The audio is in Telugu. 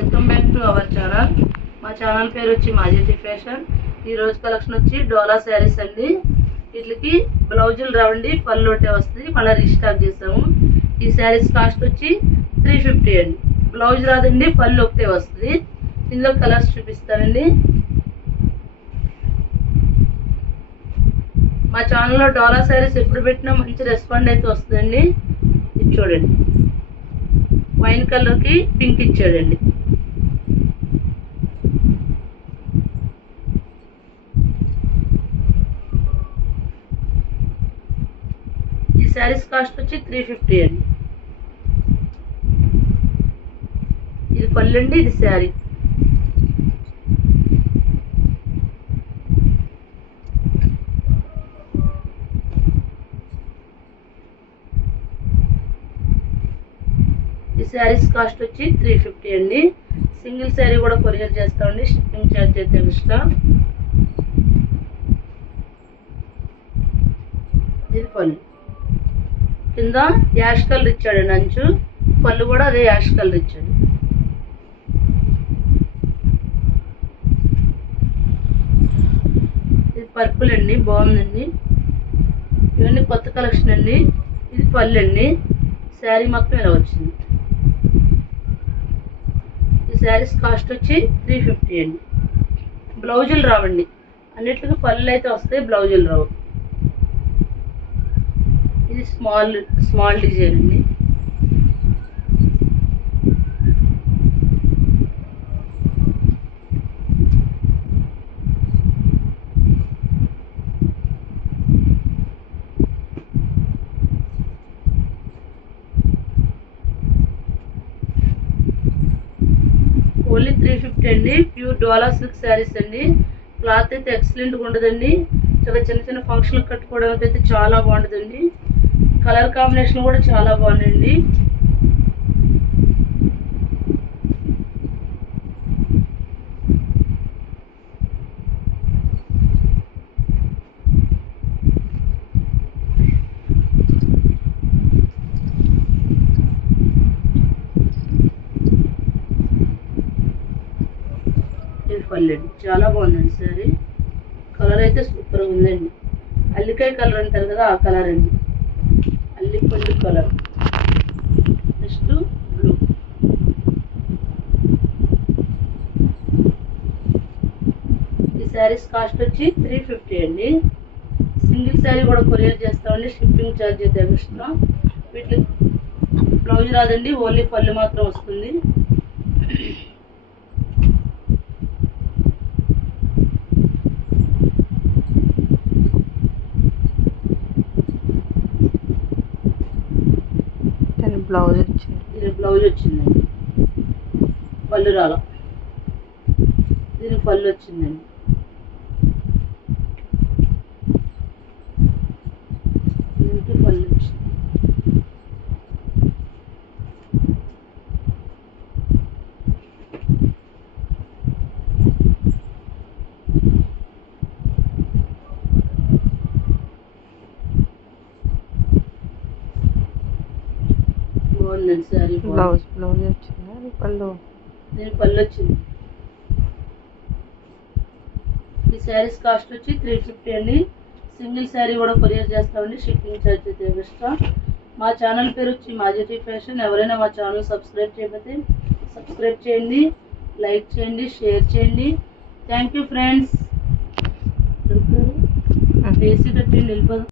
Welcome back to our channel. మా ఛానల్ పేరు వచ్చి మాజెటి ఫ్యాషన్ ఈ రోజు కలెక్షన్ వచ్చి డోలా శారీస్ అండి. వీటికి బ్లౌజులు రావండి పళ్ళు ఒకటే వస్తుంది. మళ్ళీ రీస్టాక్ చేసాము ఈ శారీస్ కాస్ట్ వచ్చి త్రీ ఫిఫ్టీ అండి. బ్లౌజ్ రాదండి పళ్ళు ఒకటే వస్తుంది. ఇందులో కలర్స్ చూపిస్తానండి. మా ఛానల్లో డోలా శారీస్ ఎప్పుడు పెట్టినా మంచి రెస్పాండ్ అయితే వస్తుందండి. ఇది చూడండి. వైన్ కలర్కి పింక్ ఇచ్చాడండి ఈ శారీస్ కాస్ట్ వచ్చి త్రీ ఫిఫ్టీ అండి. ఇది పళ్ళండి ఇది శారీ. ఈ శారీస్ కాస్ట్ వచ్చి త్రీ ఫిఫ్టీ అండి. సింగిల్ శారీ కూడా కొరియర్ చేస్తామండి షిప్పింగ్ ఛార్జ్ అయితే ఎక్స్ట్రా ఇది పళ్ళు కింద యాష్ కలర్ ఇచ్చాడు అంచు పళ్ళు కూడా అదే యాష్ కలర్ ఇచ్చాడు. ఇది పర్పుల్ అండి బాగుందండి. ఇవన్నీ కొత్త కలెక్షన్ అండి. ఇది పళ్ళు అండి. శారీ మొత్తం ఇలా వచ్చింది. ఈ శారీస్ కాస్ట్ వచ్చి త్రీ ఫిఫ్టీ అండి. బ్లౌజులు రావండి. అన్నిటికీ పళ్ళు అయితే వస్తాయి బ్లౌజులు రావు. ఇది స్మాల్ స్మాల్ డిజైన్ అండి ఓన్లీ త్రీ ఫిఫ్టీ అండి. ప్యూర్ డోలా సిల్క్ శారీస్ అండి. క్లాత్ అయితే ఎక్సలెంట్గా ఉండదండి. చాలా చిన్న చిన్న ఫంక్షన్లకు కట్టుకోవడానికి అయితే చాలా బాగుంటుందండి. కలర్ కాంబినేషన్ కూడా చాలా బాగుందండి. పల్లెండి చాలా బాగుందండి సారీ. కలర్ అయితే సూపర్ ఉందండి. అల్లికాయ కలర్ అంటారు కదా ఆ కలర్ అండి. అల్లిపండు కలర్. Next blue. ఈ శారీస్ కాస్ట్ వచ్చి త్రీ ఫిఫ్టీ అండి. సింగిల్ శారీ కూడా కొరియర్ చేస్తామండి. షిప్పింగ్ ఛార్జ్ తగ్గిస్తున్నాం వీటికి వీటి బ్లౌజ్ రాదండి. ఓన్లీ పళ్ళు మాత్రం వస్తుంది దాని బ్లౌజ్ వచ్చింది దీని బ్లౌజ్ వచ్చిందండి. పళ్ళు రాల. దీని పళ్ళు వచ్చిందండి దీనికి పళ్ళు వచ్చింది సారీ బ్లౌజ్ బ్లౌజ్ వచ్చింది? పళ్ళు. దీని పళ్ళు వచ్చింది. ఈ శారీస్ కాస్ట్ వచ్చి త్రీ ఫిఫ్టీ అండి. సింగిల్ శారీ కూడా కొరియర్ చేస్తామండి. షిప్పింగ్ ఛార్జ్ అయితే ఎక్స్ట్రా మా ఛానల్ పేరు వచ్చి మాజెటీ ఫ్యాషన్. ఎవరైనా మా ఛానల్ సబ్స్క్రైబ్ చేయకపోతే సబ్స్క్రైబ్ చేయండి లైక్ చేయండి షేర్ చేయండి. థ్యాంక్ యూ ఫ్రెండ్స్ వేసి కట్టి నిలిపదు